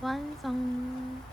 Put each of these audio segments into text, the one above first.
완성.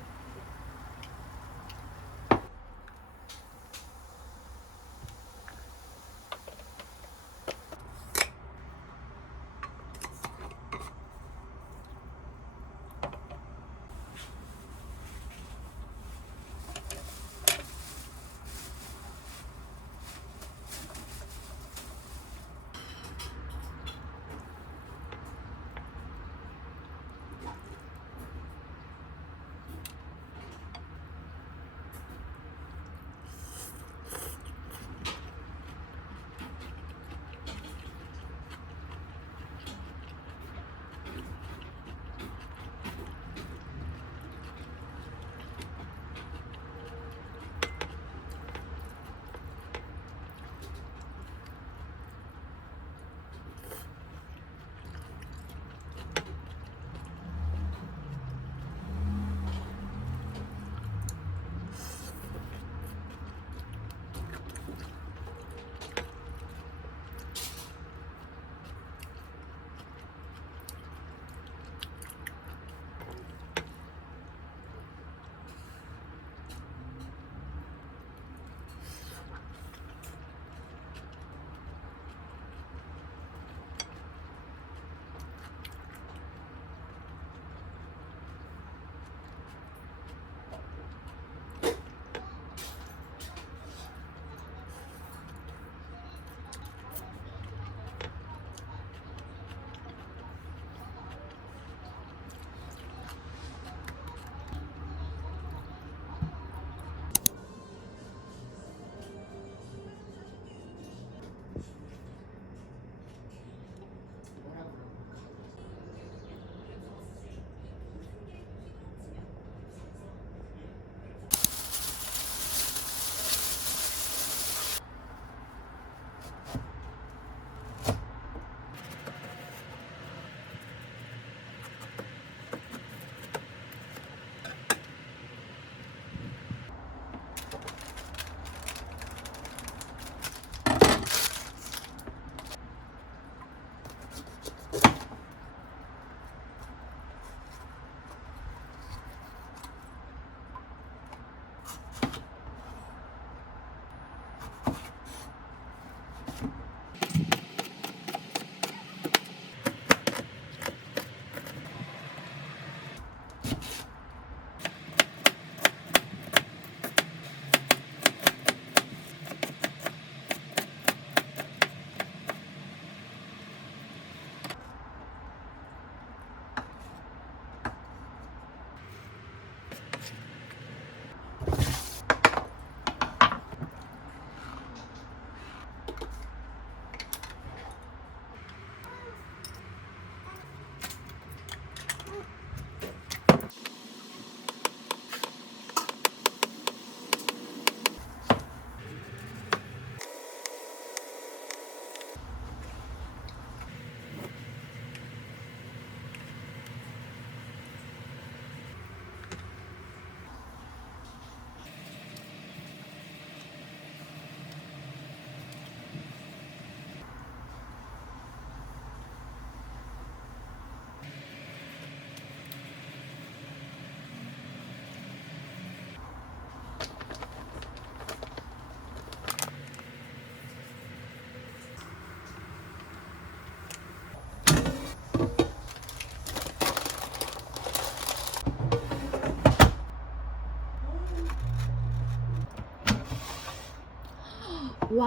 哇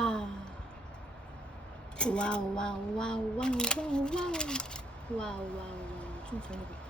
哇哇哇哇，哇哇哇哇，哇哇哇，这么喜欢。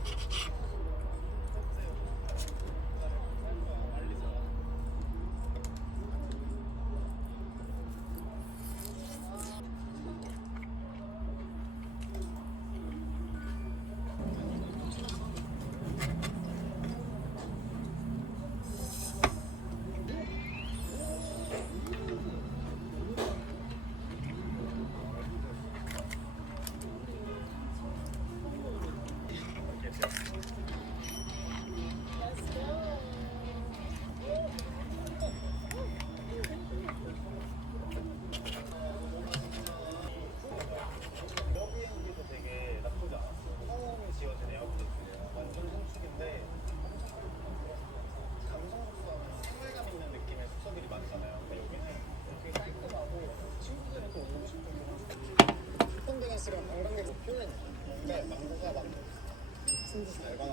そう。